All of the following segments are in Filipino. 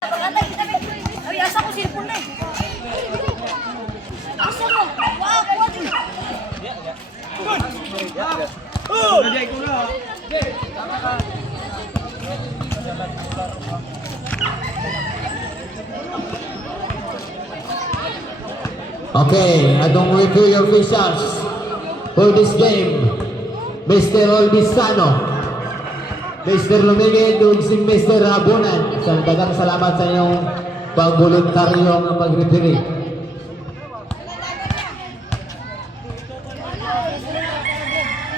Ay, asa ko cellphone na eh. Asa mo? Wow, kuwan yun. Okay, atong review your officials for this game. Mr. Olbisano, Mr. Lumigid, ug si Mr. Rabunan. Sa daghang salamat sa inyong pagboluntaryong pag-referee.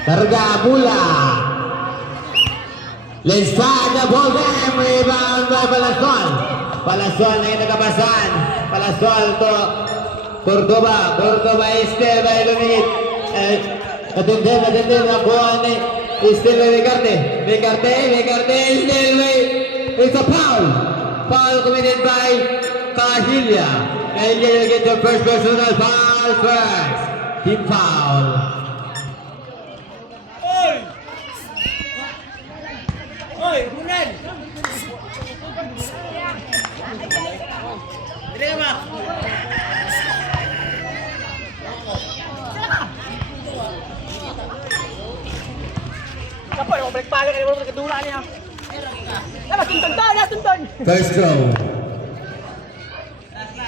Karga Abula. Let's start the ball game. Rebound by Palason. Palason ay nakapasan. Palason to Cordoba. Cordoba is still by Lumigid. Atender nakuha ni still by Vicarte. Vicarte is still by. It's a foul. Foul committed by Kahilya. Kahilya will get the first personal foul first. Team foul. Hoy, Bunan! Dili ka ba? Kapag balik pala ka naman kadula niya. Tuntun. First throw.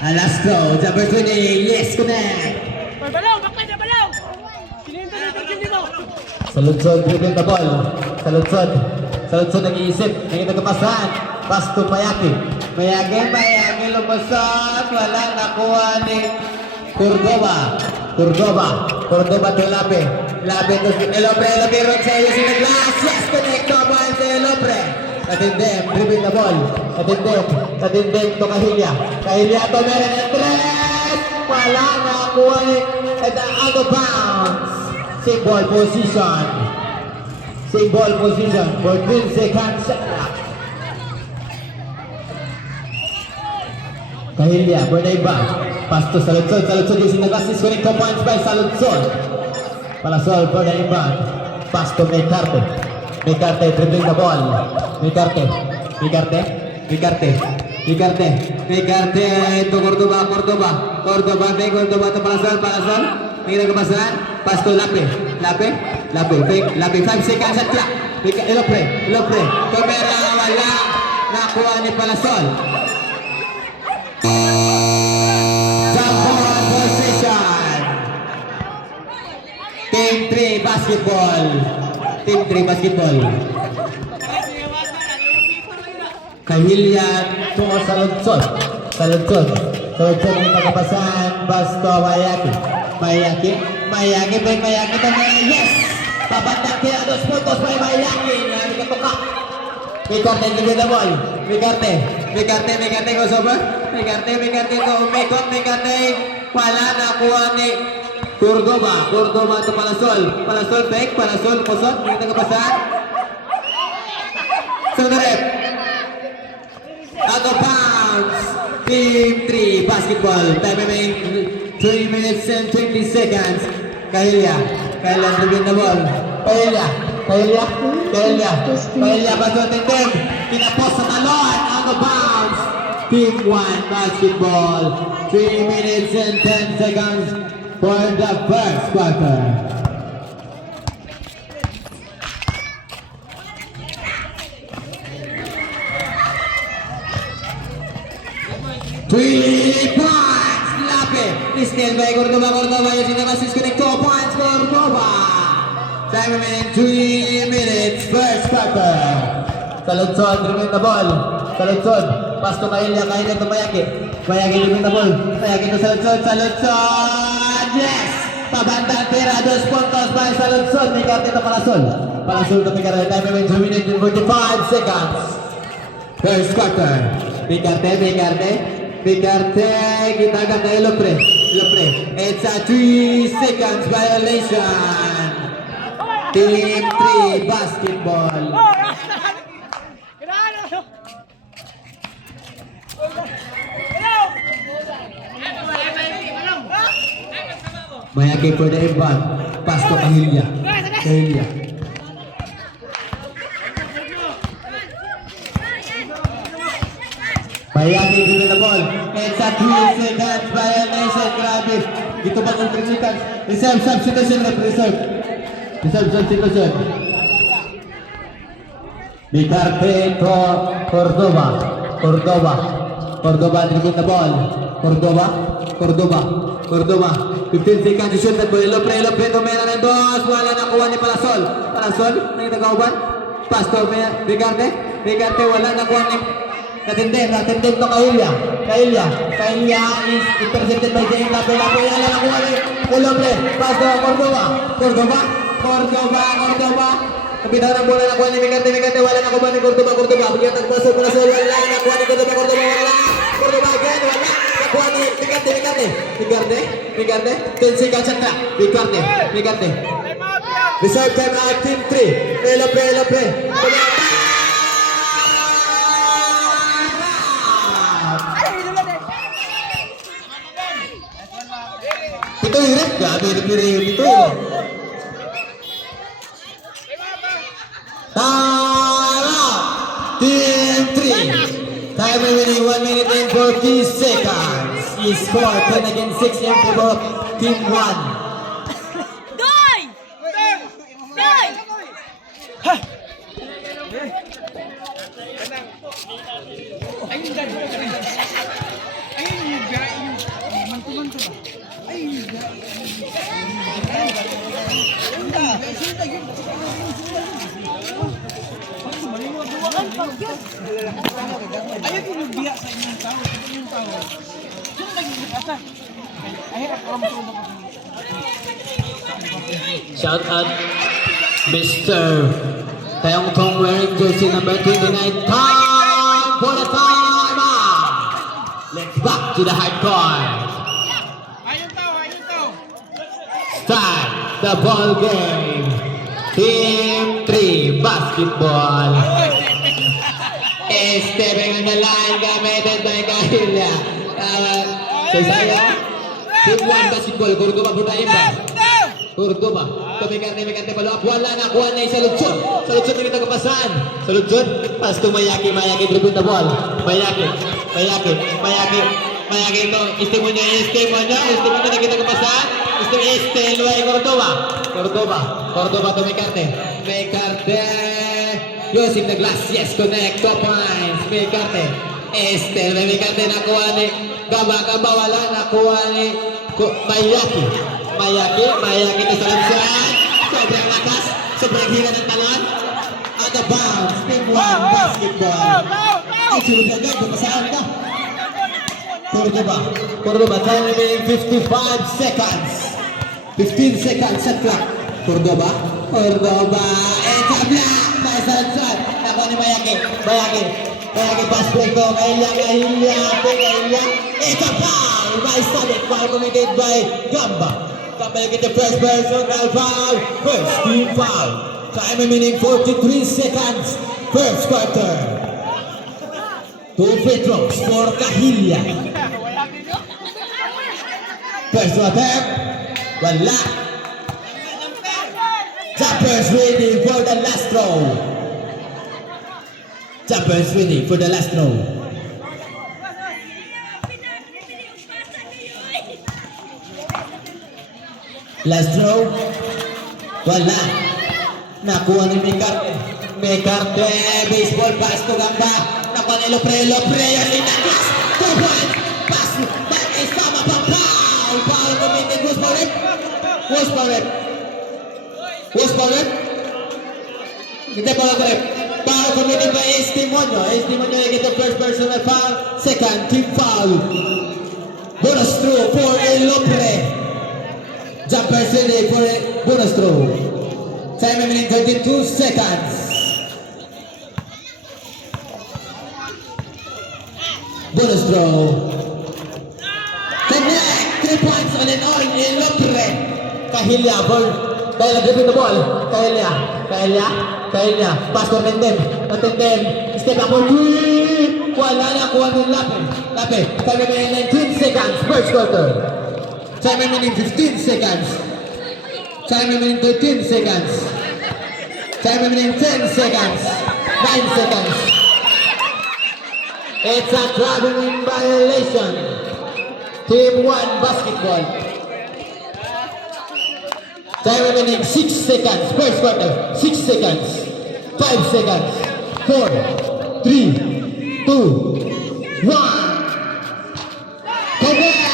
Last throw. Number 20. Yes, connect. Balaw, bakit na balaw? Sinintun dito. Saludsod, dribble the ball. Saludsod nag-iisip. Nagkakapasahan. Pass to Mayaki. Mayaki, lumusot. Wala nakuha ni Cordoba to Lape. Lape to si Elopre. Ron sa iyo si Naglas. Yes, connect to ball si Elopre. Katindem, dribble the ball. Katindem to Kahilya. Kahilya to meron ng tres. Wala nakuha ni out of bounds. Same ball position for 3 seconds. Kahilya, birthday back. Pass to Saludsod yung sinagasis. Connect 2 points by Saludsod. Palasol, birthday back. Pass to Mecarte, dribbling the ball. Mecarte to Cordoba to Palasol. May nagkapasahan. Pass to Lape. 5 seconds at clock. Elopre. Camera, wala. Nakuha ni Palasol. Jump position. Team 3 basketball. Kahilya to Saludsod yung nagkapasahan. Basto Mayaki to yes! Pabantang kaya 2 puntos by Mayaki. Nagkatuka. Mecarte give the ball. Mecarte goes over. Mecarte to Mecarte. Wala nakuha ni Cordoba to Palasol fake. Palasol pusot. Yung nagkapasahan. So the rep. Out of bounds. Team 3 basketball. Time remaining 3 minutes and 20 seconds. Kahilya dribbling the ball. Kahilya bago atendem. Pinapos sa talon. Out of bounds. Team 1 basketball. 3 minutes and 10 seconds for the first quarter. Three points! Lape! Still by Cordoba yung sinamasis connect 2 points Cordoba! Time remaining 3 minutes, first quarter. Saludsod, dribbling the ball. Saludsod, pass to Kahilya to Mayaki. Mayaki dribbling the ball. Mayaki to Saludsod, yes! Pabantang pera, 2 puntos by Saludsod. Mecarte to Palasol to Mecarte. Time remaining 2 minutes and 45 seconds. First quarter. Mecarte, kita agad na Elopre. It's a 3 seconds violation. Team 3 basketball. Mayaki for the inbound. Pass to Kahilya. Mayaki din na ball. It's a 3 seconds by a nation. Grabe. Dito ba ng 3 seconds? Reserve substitution ref. Reserve. Reserve substitution. Bigarte to Cordoba. Cordoba. Cordoba dribble the ball. Cordoba. Cordoba. Cordoba. 15 seconds to shoot that ball. Lopre. Lopre. Tumena ng dos. Wala na kuha ni Palasol. Palasol. Nakita kauban. Pastor. Bigarte. Bigarte. Wala na kuha ni Natindem to Kahilya. Kahilya is represented by Jane Lape. Lape. Wala na kuha ni Lopre. Pastor. Cordoba. Cordoba. Cordoba. Cordoba. Kapitaw ng bola na kuha ni Bigarte. Bigarte. Wala na kuha ni Cordoba. Cordoba. Bigyan ng Palasol. Palasol. Wala na kuha ni Cordoba. Cordoba. Wala. Cordoba again. Wala. Nakuha ni Bigarte. Bigarte. Bigarte. Bigarte. 10 seconds at clock. Bigarte. Bigarte. Reserve time at team 3. Lopre. Lopre. Ito yung rep. Gabi rin ito. Tara! Team 3. Time remaining 1 minute and 40 seconds. E-score 10 against 6 in favor of Team 1. Doy! Doy! Ayun dyan. Ayun yung gaya yung manto-manto ba? Ayun yung gaya. Ayaw yung biya sa inyong tao. Sa inyong tao. Sino naging asa? Ay, ako mo. Shout out Mr. Tayong Tong wearing jersey number 29. Time for the time out. Let's back to the hard court. Ayun tao. Start the ball game. Team 3 basketball. Stepping on the line, gamitin by Kahilya. Sesaya. Team 1 basketball. Cordoba Budayin ba? Cordoba. Tumikante follow up. Wala na. Kuha na yung sa Lutson. Sa Lutson hindi nagkapasan. Sa Lutson. Pas to Mayaki. Mayaki dribble the ball. Mayaki. Mayaki ito. Istimonyo. Nakita kapasan. Luay Cordoba. Cordoba tumikante. Mekarte. Using the glass. Yes, connect. 2 points. Mekarte. Mekarte nakuha ni Gaba. Wala. Nakuha ni Mayaki na sa lansan. Sobrang lakas. Sobrang hila ng talon. Out of bounds. Team 1 basketball. Ay, sunod na agad. Pasaan ka. Cordoba. Time remaining 55 seconds. 15 seconds sa clock. Cordoba. It's a block. Nasa lansan. Nakuha ni Mayaki. Pass play ko. Kahilya. It's a foul by Sonic. Foul committed by Gamba. Gamba get the first personal foul. First team foul. Time remaining 43 seconds. First quarter. 2 free throws for Kahilya. First attempt. Wala. Jumpers ready for the last throw. Last throw. Wala. Nakuha ni Mekarte. Baseball pass to Gamba. Nakuha ni Lopre. Yan linakas. 2 points. Pass back is Sama pang foul. Foul committed. Who's foul it? Hindi pa correct. Foul committed by Estimonyo. Estimonyo get the first personal foul. Second team foul. Bonus throw for Lopre. Jumper ready for a bonus throw. Time remaining 32 seconds. Bonus throw. Connect. 3 points on and on. Lopre. Kahilya for Kahilya dribbling the ball. Kahilya. Pass for Tendem. Step up for 3. Wala na kuha ng Lape. Time remaining 19 seconds. First quarter. Time remaining 15 seconds. Time remaining 13 seconds. Time remaining 10 seconds. 9 seconds. It's a traveling violation. Team 1 basketball. Time remaining 6 seconds. First quarter. 6 seconds. 5 seconds. 4, 3, 2, 1. Come back.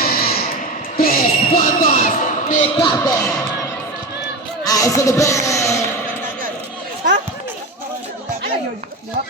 Chris, one pass. Make captain. Eyes on the band. Ha? Ano yun? Di ba?